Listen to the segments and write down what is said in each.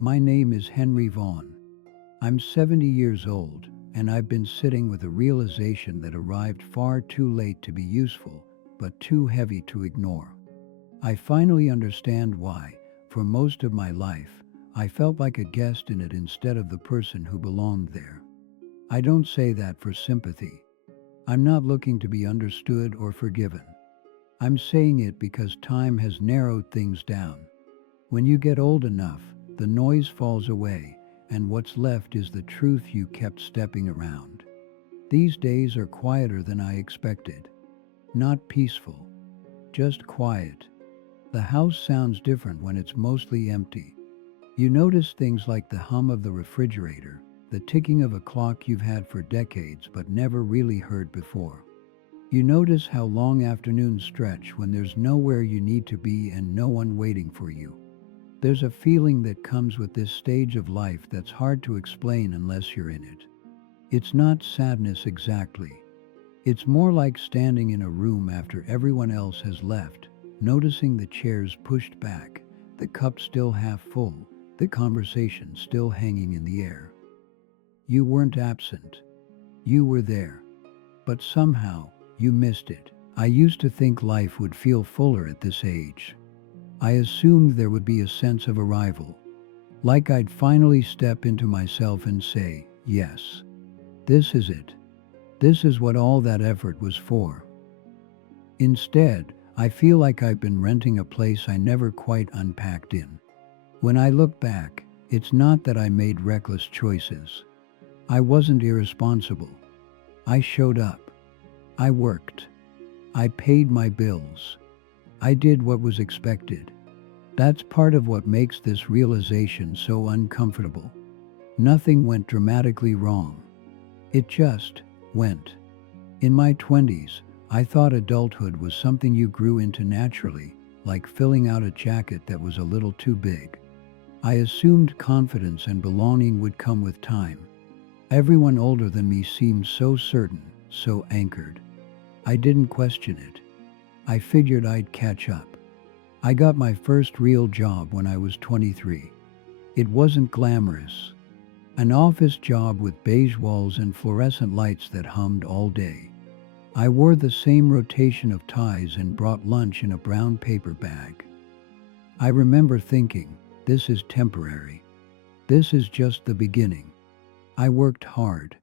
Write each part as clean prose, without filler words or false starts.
My name is Henry Vaughn. I'm 70 years old, and I've been sitting with a realization that arrived far too late to be useful, but too heavy to ignore. I finally understand why, for most of my life, I felt like a guest in it instead of the person who belonged there. I don't say that for sympathy. I'm not looking to be understood or forgiven. I'm saying it because time has narrowed things down. When you get old enough, the noise falls away, and what's left is the truth you kept stepping around. These days are quieter than I expected. Not peaceful, just quiet. The house sounds different when it's mostly empty. You notice things like the hum of the refrigerator, the ticking of a clock you've had for decades but never really heard before. You notice how long afternoons stretch when there's nowhere you need to be and no one waiting for you. There's a feeling that comes with this stage of life that's hard to explain unless you're in it. It's not sadness exactly. It's more like standing in a room after everyone else has left, noticing the chairs pushed back, the cup still half full, the conversation still hanging in the air. You weren't absent. You were there. But somehow, you missed it. I used to think life would feel fuller at this age. I assumed there would be a sense of arrival, like I'd finally step into myself and say, yes, this is it. This is what all that effort was for. Instead, I feel like I've been renting a place I never quite unpacked in. When I look back, it's not that I made reckless choices. I wasn't irresponsible. I showed up. I worked. I paid my bills. I did what was expected. That's part of what makes this realization so uncomfortable. Nothing went dramatically wrong. It just went. In my 20s, I thought adulthood was something you grew into naturally, like filling out a jacket that was a little too big. I assumed confidence and belonging would come with time. Everyone older than me seemed so certain, so anchored. I didn't question it. I figured I'd catch up. I got my first real job when I was 23. It wasn't glamorous. An office job with beige walls and fluorescent lights that hummed all day. I wore the same rotation of ties and brought lunch in a brown paper bag. I remember thinking, this is temporary. This is just the beginning. I worked hard.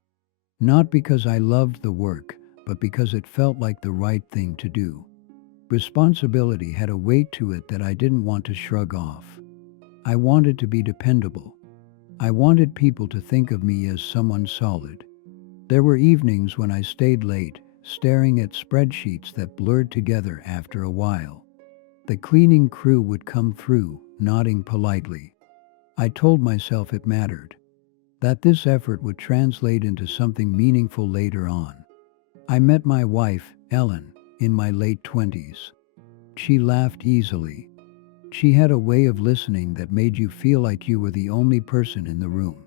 Not because I loved the work, but because it felt like the right thing to do. Responsibility had a weight to it that I didn't want to shrug off. I wanted to be dependable. I wanted people to think of me as someone solid. There were evenings when I stayed late, staring at spreadsheets that blurred together after a while. The cleaning crew would come through, nodding politely. I told myself it mattered, that this effort would translate into something meaningful later on. I met my wife, Ellen, in my late 20s. She laughed easily. She had a way of listening that made you feel like you were the only person in the room.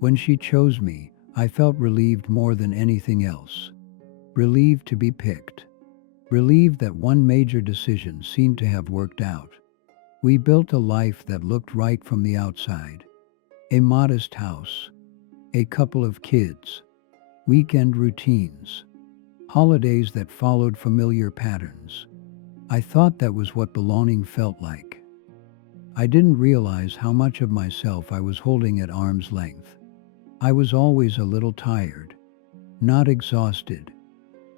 When she chose me, I felt relieved more than anything else. Relieved to be picked. Relieved that one major decision seemed to have worked out. We built a life that looked right from the outside. A modest house. A couple of kids. Weekend routines. Holidays that followed familiar patterns. I thought that was what belonging felt like. I didn't realize how much of myself I was holding at arm's length. I was always a little tired. Not exhausted.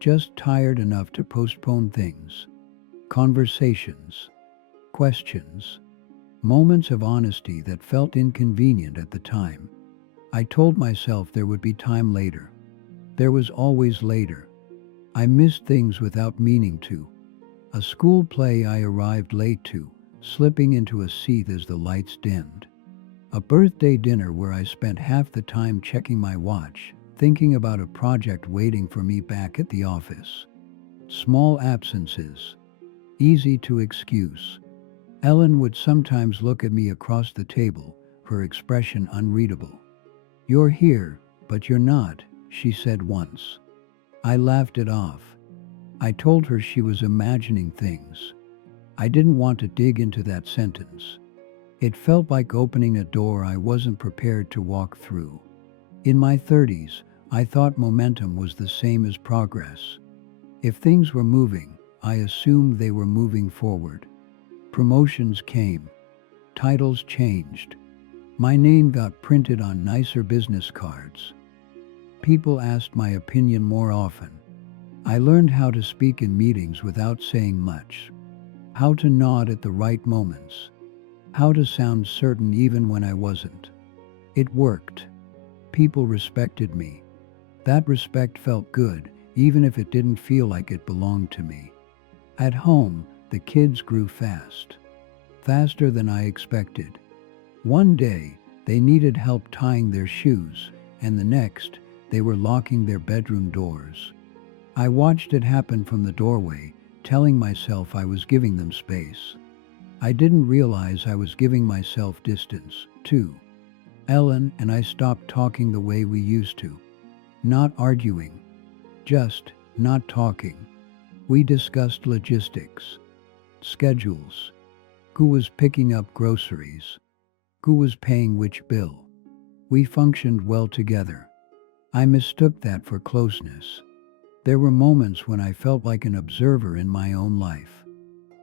Just tired enough to postpone things. Conversations. Questions. Moments of honesty that felt inconvenient at the time. I told myself there would be time later. There was always later. I missed things without meaning to. A school play I arrived late to, slipping into a seat as the lights dimmed. A birthday dinner where I spent half the time checking my watch, thinking about a project waiting for me back at the office. Small absences. Easy to excuse. Ellen would sometimes look at me across the table, her expression unreadable. "You're here, but you're not," she said once. I laughed it off. I told her she was imagining things. I didn't want to dig into that sentence. It felt like opening a door I wasn't prepared to walk through. In my 30s, I thought momentum was the same as progress. If things were moving, I assumed they were moving forward. Promotions came. Titles changed. My name got printed on nicer business cards. People asked my opinion more often. I learned how to speak in meetings without saying much. How to nod at the right moments. How to sound certain even when I wasn't. It worked. People respected me. That respect felt good, even if it didn't feel like it belonged to me. At home, the kids grew fast. Faster than I expected. One day, they needed help tying their shoes, and the next, they were locking their bedroom doors. I watched it happen from the doorway, telling myself I was giving them space. I didn't realize I was giving myself distance, too. Ellen and I stopped talking the way we used to. Not arguing. Just not talking. We discussed logistics. Schedules. Who was picking up groceries? Who was paying which bill? We functioned well together. I mistook that for closeness. There were moments when I felt like an observer in my own life.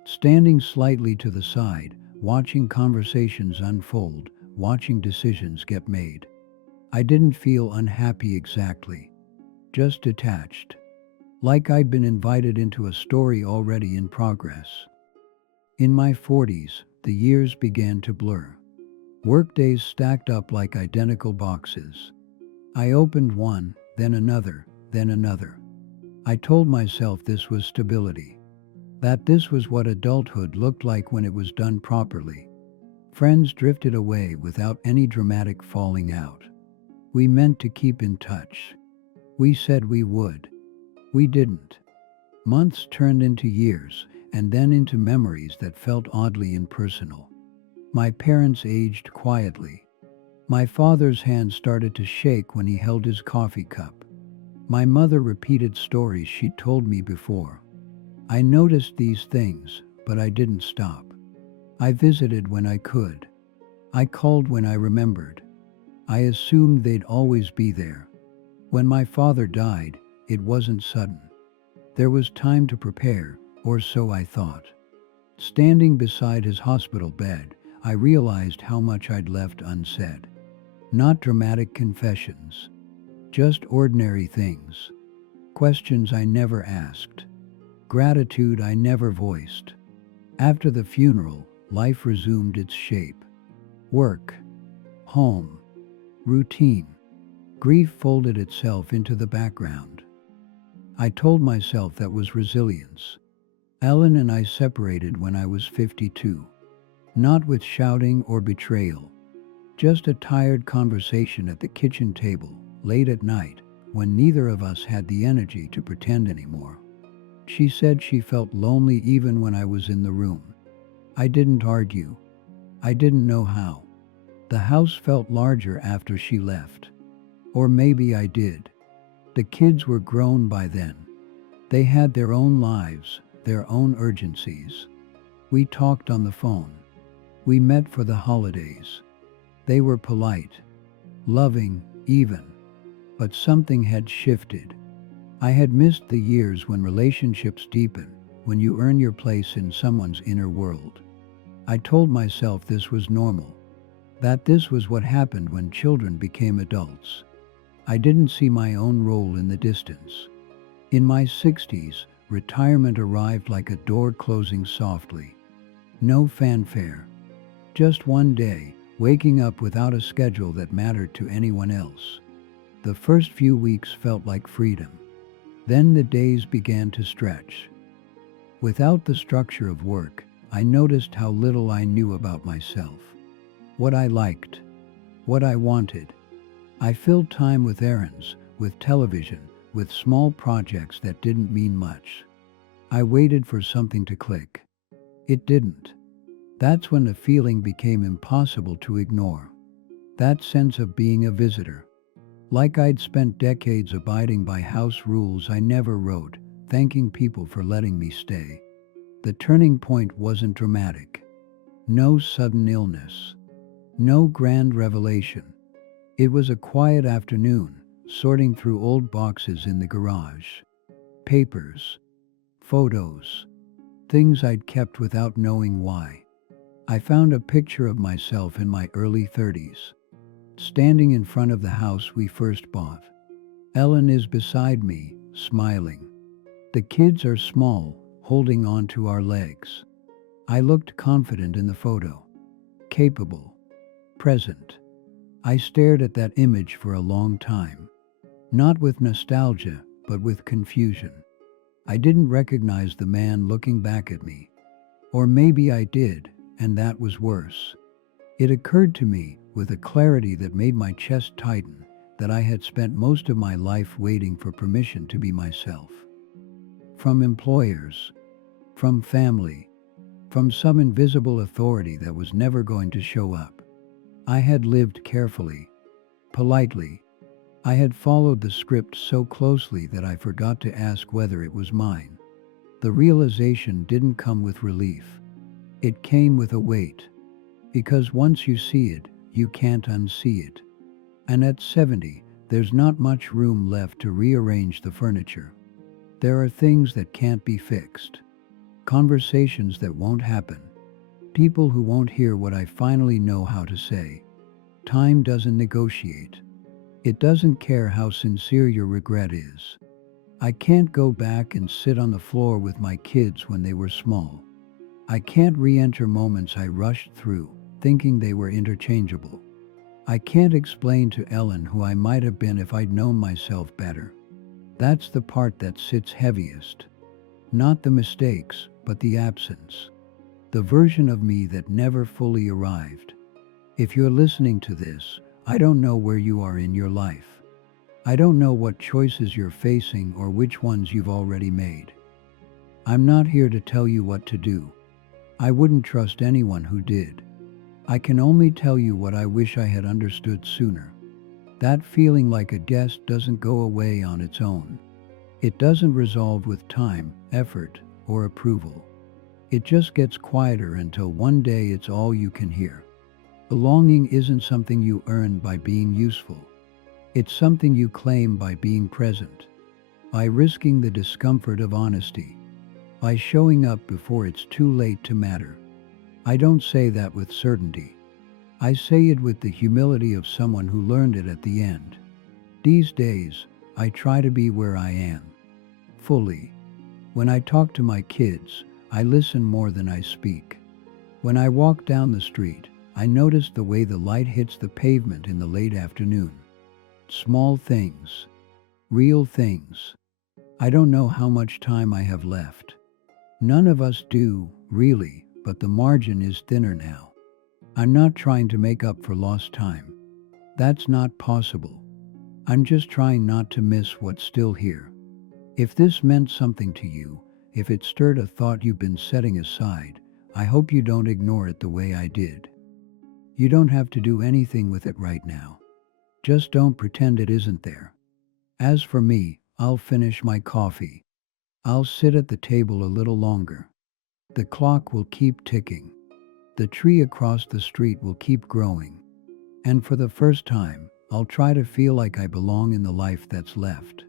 Standing slightly to the side, watching conversations unfold, watching decisions get made. I didn't feel unhappy exactly. Just detached. Like I'd been invited into a story already in progress. In my 40s, the years began to blur. Workdays stacked up like identical boxes. I opened one, then another, then another. I told myself this was stability. That this was what adulthood looked like when it was done properly. Friends drifted away without any dramatic falling out. We meant to keep in touch. We said we would. We didn't. Months turned into years, and then into memories that felt oddly impersonal. My parents aged quietly. My father's hand started to shake when he held his coffee cup. My mother repeated stories she'd told me before. I noticed these things, but I didn't stop. I visited when I could. I called when I remembered. I assumed they'd always be there. When my father died, it wasn't sudden. There was time to prepare, or so I thought. Standing beside his hospital bed, I realized how much I'd left unsaid. Not dramatic confessions. Just ordinary things. Questions I never asked. Gratitude I never voiced. After the funeral, life resumed its shape. Work. Home. Routine. Grief folded itself into the background. I told myself that was resilience. Ellen and I separated when I was 52. Not with shouting or betrayal. Just a tired conversation at the kitchen table, late at night, when neither of us had the energy to pretend anymore. She said she felt lonely even when I was in the room. I didn't argue. I didn't know how. The house felt larger after she left. Or maybe I did. The kids were grown by then. They had their own lives, their own urgencies. We talked on the phone. We met for the holidays. They were polite, loving, even. But something had shifted. I had missed the years when relationships deepen, when you earn your place in someone's inner world. I told myself this was normal, that this was what happened when children became adults. I didn't see my own role in the distance. In my 60s, retirement arrived like a door closing softly. No fanfare. Just one day, waking up without a schedule that mattered to anyone else. The first few weeks felt like freedom. Then the days began to stretch. Without the structure of work, I noticed how little I knew about myself. What I liked. What I wanted. I filled time with errands, with television, with small projects that didn't mean much. I waited for something to click. It didn't. That's when the feeling became impossible to ignore. That sense of being a visitor. Like I'd spent decades abiding by house rules I never wrote, thanking people for letting me stay. The turning point wasn't dramatic. No sudden illness. No grand revelation. It was a quiet afternoon, sorting through old boxes in the garage. Papers. Photos. Things I'd kept without knowing why. I found a picture of myself in my early 30s, standing in front of the house we first bought. Ellen is beside me, smiling. The kids are small, holding on to our legs. I looked confident in the photo. Capable. Present. I stared at that image for a long time. Not with nostalgia, but with confusion. I didn't recognize the man looking back at me. Or maybe I did, and that was worse. It occurred to me, with a clarity that made my chest tighten, that I had spent most of my life waiting for permission to be myself. From employers, from family, from some invisible authority that was never going to show up. I had lived carefully, politely. I had followed the script so closely that I forgot to ask whether it was mine. The realization didn't come with relief. It came with a weight. Because once you see it, you can't unsee it. And at 70, there's not much room left to rearrange the furniture. There are things that can't be fixed. Conversations that won't happen. People who won't hear what I finally know how to say. Time doesn't negotiate. It doesn't care how sincere your regret is. I can't go back and sit on the floor with my kids when they were small. I can't re-enter moments I rushed through, thinking they were interchangeable. I can't explain to Ellen who I might have been if I'd known myself better. That's the part that sits heaviest. Not the mistakes, but the absence. The version of me that never fully arrived. If you're listening to this, I don't know where you are in your life. I don't know what choices you're facing or which ones you've already made. I'm not here to tell you what to do. I wouldn't trust anyone who did. I can only tell you what I wish I had understood sooner. That feeling like a guest doesn't go away on its own. It doesn't resolve with time, effort, or approval. It just gets quieter until one day it's all you can hear. Belonging isn't something you earn by being useful. It's something you claim by being present, by risking the discomfort of honesty, by showing up before it's too late to matter. I don't say that with certainty. I say it with the humility of someone who learned it at the end. These days, I try to be where I am, fully. When I talk to my kids, I listen more than I speak. When I walk down the street, I notice the way the light hits the pavement in the late afternoon. Small things. Real things. I don't know how much time I have left. None of us do, really, but the margin is thinner now. I'm not trying to make up for lost time. That's not possible. I'm just trying not to miss what's still here. If this meant something to you, if it stirred a thought you've been setting aside, I hope you don't ignore it the way I did. You don't have to do anything with it right now. Just don't pretend it isn't there. As for me, I'll finish my coffee. I'll sit at the table a little longer. The clock will keep ticking. The tree across the street will keep growing. And for the first time, I'll try to feel like I belong in the life that's left.